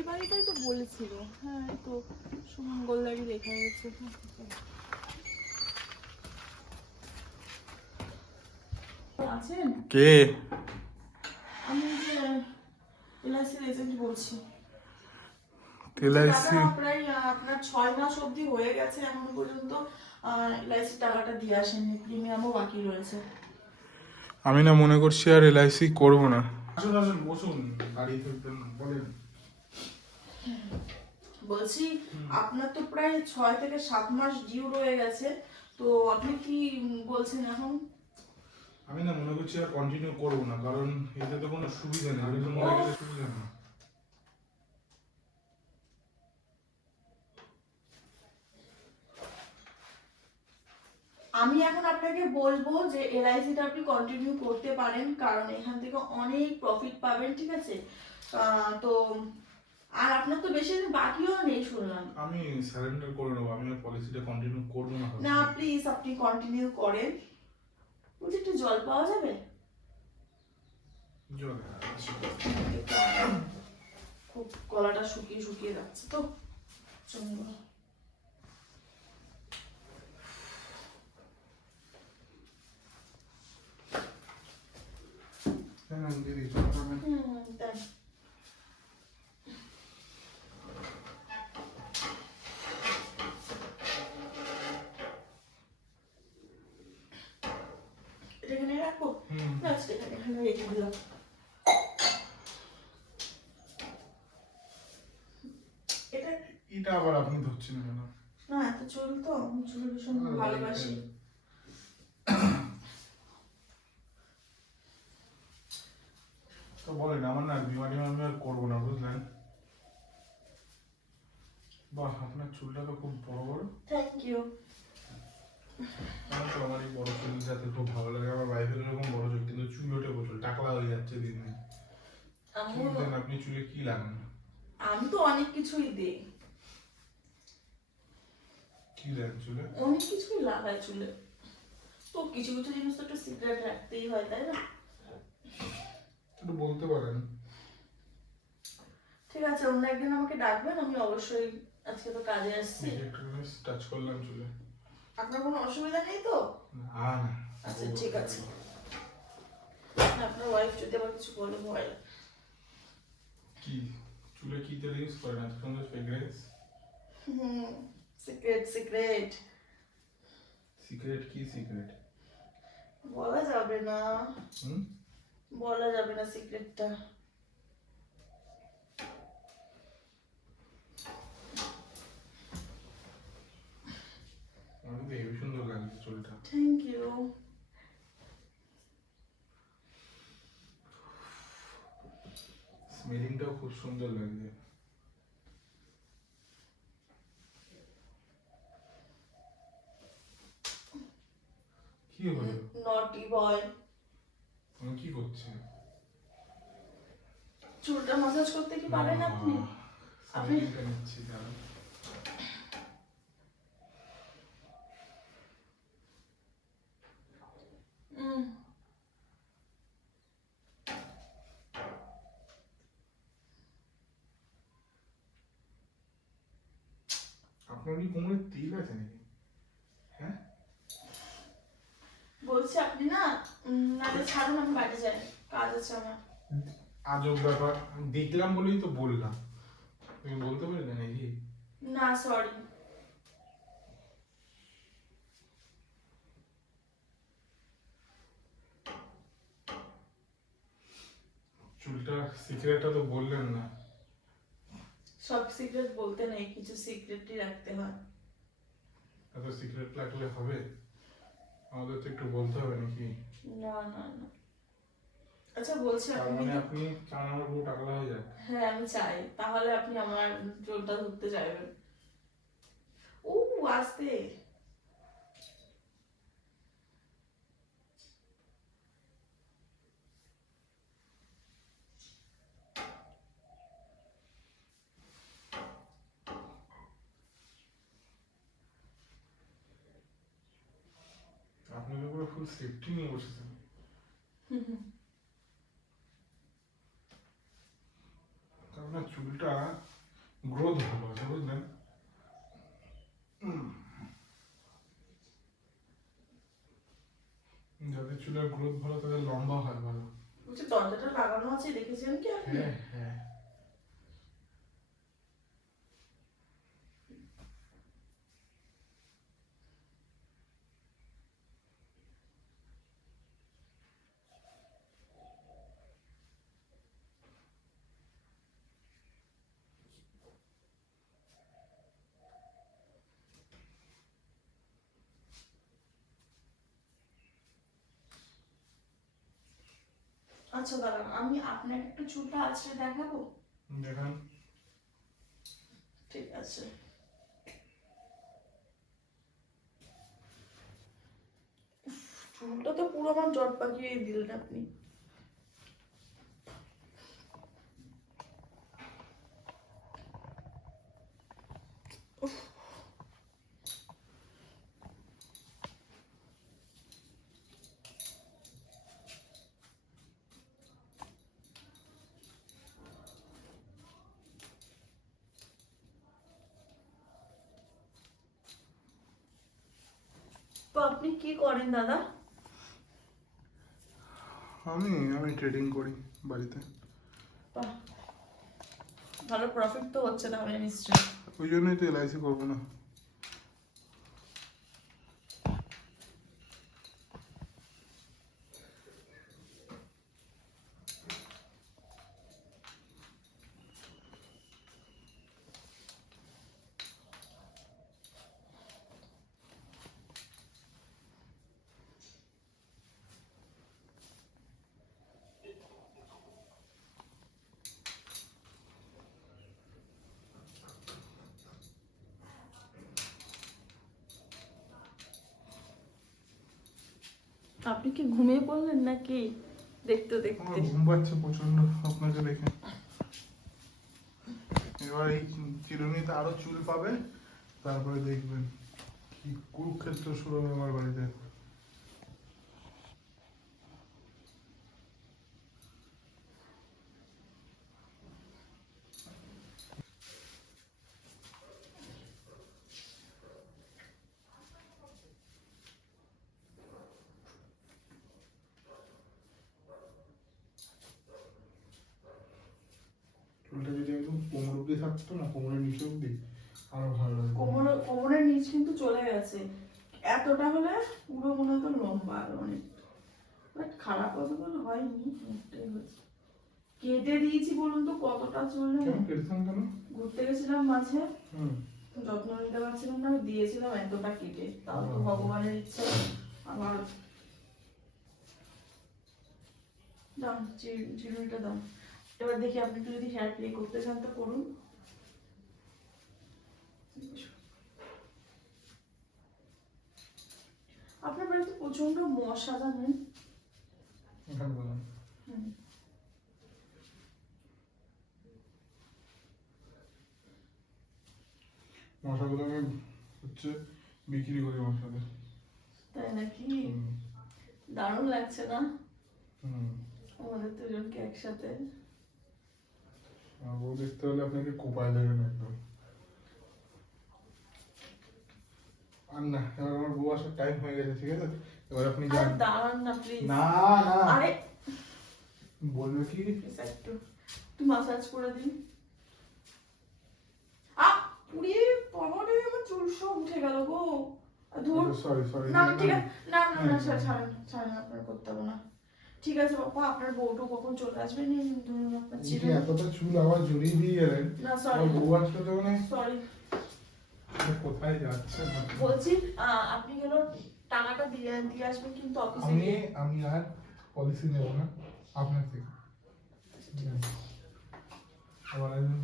এই বাড়িটাই তো বলেছিল। হ্যাঁ, এই তো সুমঙ্গলদারই লেখা হয়েছে। আছেন? কে? আমি যে এলআইসির এজেন্ট বলছি। এলআইসি? প্রায় আপনার 6 মাস অবধি হয়ে গেছে, এখনো পর্যন্ত এলআইসির টাকাটা দিয়ে আসেননি, প্রিমিয়ামও বাকি রয়েছে। আমি না মনে করছি আর এলআইসি করবো না। আসুন আসুন বসুন, গাড়িতে বলেন। বলছি আপনার তো প্রায় 6 থেকে 7 মাস ডিউ রয়ে গেছে, তো আপনি কি বলছেন এখন? আমি না মনে করছি আর কন্টিনিউ করবো না, কারণ এতে তো কোনো সুবিধা নেই। আমি তো মনে করছি সুবিধা নেই। আমি এখন আপনাকে বলবো যে এলআইসিটা আপনি কন্টিনিউ করতে পারেন, কারণ এখান থেকে অনেক প্রফিট পাবেন, ঠিক আছে? তো আর আপনার তো বেশি দিন বাকিও নেই শুনলাম। আমি সারেন্ডার করে নেবো, আমি পলিসিটা কন্টিনিউ করবো না। না প্লিজ আপনি কন্টিনিউ করেন। বলছি একটু জল পাওয়া যাবে? জল? খুব গলাটা শুকিয়ে শুকিয়ে যাচ্ছে তো। চলুন। হ্যাঁ দিদি জল পাবেন? তাই। এটা এখানে রাখবো? আচ্ছা, এখানে রেখে দিলাম। এটা আবার আপনি ধরছেন কেন? না, এত চুল তো, আমি চুল ভীষণ ভালোবাসি। তো বলেন, আমার না বিমারি আমি আর করবো না, বুঝলেন? বাহ, আপনার চুলটা তো খুব বড় বড়। Thank you. আমার তো আমার এই বড় চুল যাতে খুব ভালো লাগে। আমার ওয়াইফের এরকম বড় চুল, কিন্তু চুল ওঠে প্রচুর, টাকলা হয়ে যাচ্ছে দিন দিন। কি দেন আপনি চুলে? কি লাগান? আমি তো অনেক কিছুই দিই। কি দেন চুলে? অনেক কিছুই লাগাই চুলে। তো কিছু কিছু জিনিস তো একটু সিক্রেট রাখতেই হয়, তাই না? একটু বলতে পারেন। ঠিক আছে, অন্য একদিন আমাকে ডাকবেন, আমি অবশ্যই। আজকে তো কাজে আসছি। একটা জিনিস টাচ করলাম চুলে। আপনার কোনো অসুবিধা নেই তো? না না। আচ্ছা ঠিক আছে। আপনার ওয়াইফ যদি আবার কিছু বলে ভয়। কি চুলে কি তেল ইউজ করেন? এত সুন্দর ফ্রেগ্রেন্স। Secret secret. সিক্রেট? কি সিক্রেট? বলা যাবে না। বলা যাবে না সিক্রেটটা। আমার তো হেবি সুন্দর লাগছে চুলটা। Thank you. স্মেলিংটাও খুব সুন্দর লাগছে। কি হলো? নটি বয়। আমি কি করছি? চুলটা মাসাজ করতে কি পারেন আপনি? আপনি স্মেলিংটা নিচ্ছি দাঁড়ান। আপনার কি কোমরে তিল আছে নাকি? হ্যাঁ বলছি আপনি না, নালে ছাড়ুন, আমি বাড়ি যাই, কাজ আছে আমার। আজব ব্যাপার, দেখলাম বলেই তো বললাম। তুমি বলতে পারলে নাকি? না সরি। চুলটা সিক্রেটটা তো বললেন না। সব সিক্রেট বলতে নেই, কিছু সিক্রেটই রাখতে হয়। এত সিক্রেট রাখলে হবে? আমাদের তো একটু বলতে হবে নাকি? না না না। আচ্ছা বলছি তার মানে আপনি চান আমার পুরো টাকলা হয়ে যাক? হ্যাঁ আমি চাই, তাহলে আপনি আমার চুলটা ধরতে চাইবেন। ও আস্তে। আপনি তো পুরো ফুল সেফটি নিয়ে বসেছেন। আপনার চুলটা গ্রোথ ভালো আছে বুঝলেন। যাদের চুলের গ্রোথ ভালো তাদের লম্বা হয় ভালো। বলছি দরজাটা লাগানো আছে, দেখেছেন কি আপনি? হ্যাঁ হ্যাঁ। আচ্ছা দাঁড়ান, আমি আপনাকে একটু চুলটা আঁচড়ে দেখাবো। দেখান। ঠিক আছে। চুলটা তো পুরো আমার জট পাকিয়ে দিলেন আপনি। তো আপনি কি করেন দাদা? আমি ট্রেডিং করি বাড়িতে। বাহ, ভালো প্রফিট তো হচ্ছে তাহলে নিশ্চয়ই। ওই জন্যই তো এলআইসি করবো না। আপনি কি ঘুমিয়ে পড়লেন নাকি দেখতে দেখতে? আমার ঘুম পাচ্ছে প্রচন্ড আপনাকে দেখে। এবার এই চিরুনিতে আরো চুল পাবে, তারপরে দেখবেন কি কুরুক্ষেত্র শুরু হবে আমার বাড়িতে। চুলটা যদি একদম কোমর অব্দি থাকতো না, কোমরের নিচে অব্দি, আরো ভালো লাগতো। কোমরের নিচ কিন্তু চলে গেছে, এতটা হলে পুরো মনে হতো লম্বা আরো অনেক। বাট খারাপ কথা বলে হয়নি, অনেকটাই হয়েছে। কেটে দিয়েছি বলুন তো কতটা চুল কেন জানেন? কেটেছেন কেন? ঘুরতে গেছিলাম মাঝে, হুম। যত্ন নিতে পারছিলাম না, আমি দিয়েছিলাম এতটা কেটে। তাও তো ভগবানের ইচ্ছে আমার। দাম চিরুনিটা দাম। এবার দেখি আপনি একটু যদি হেয়ার প্লে করতে চান তো করুন। আপনার বাড়িতে প্রচন্ড মশা জানেন? এখানে বলুন। হুম। মশাগুলো আমি হচ্ছে বিক্রি করি মশাদের। তাই নাকি? হুম। দারুণ লাগছে না হুম। আমাদের দুজনকে একসাথে? আর ও দেখতে হলে আপনাকে কোপায় দেবেন একদম। আর না, এবার আমার বউ আসার টাইম হয়ে গেছে, ঠিক আছে? এবার আপনি আর যান। দাঁড়ান না প্লিজ। না না, আরে বলবে কি? একটু একটু মাসাজ করে দিন। পুড়িয়ে বাবারে, আমার চুল সব উঠে গেল গো। ধুর। Sorry sorry. না না, ঠিক আছে, না না না, ছাড়েন ছাড়েন, আপনার করতে হবে না। ঠিক আছে বাবা, আপনার বউটা কখন চলে আসবে? নিন ধরুন আপনার ছিল। এতটা চুল আবার জড়িয়ে দিয়ে গেলেন। না সরি, আমার বউ আসলে তো মানে সরি। কোথায় যাচ্ছে না। বলছি আপনি কেন টাকাটা দিয়ে দিয়ে আসবেন কিন্তু অফিসে আমি গিয়ে। আমি আর পলিসি নেব না আপনার থেকে। ঠিক আছে? আবার একজন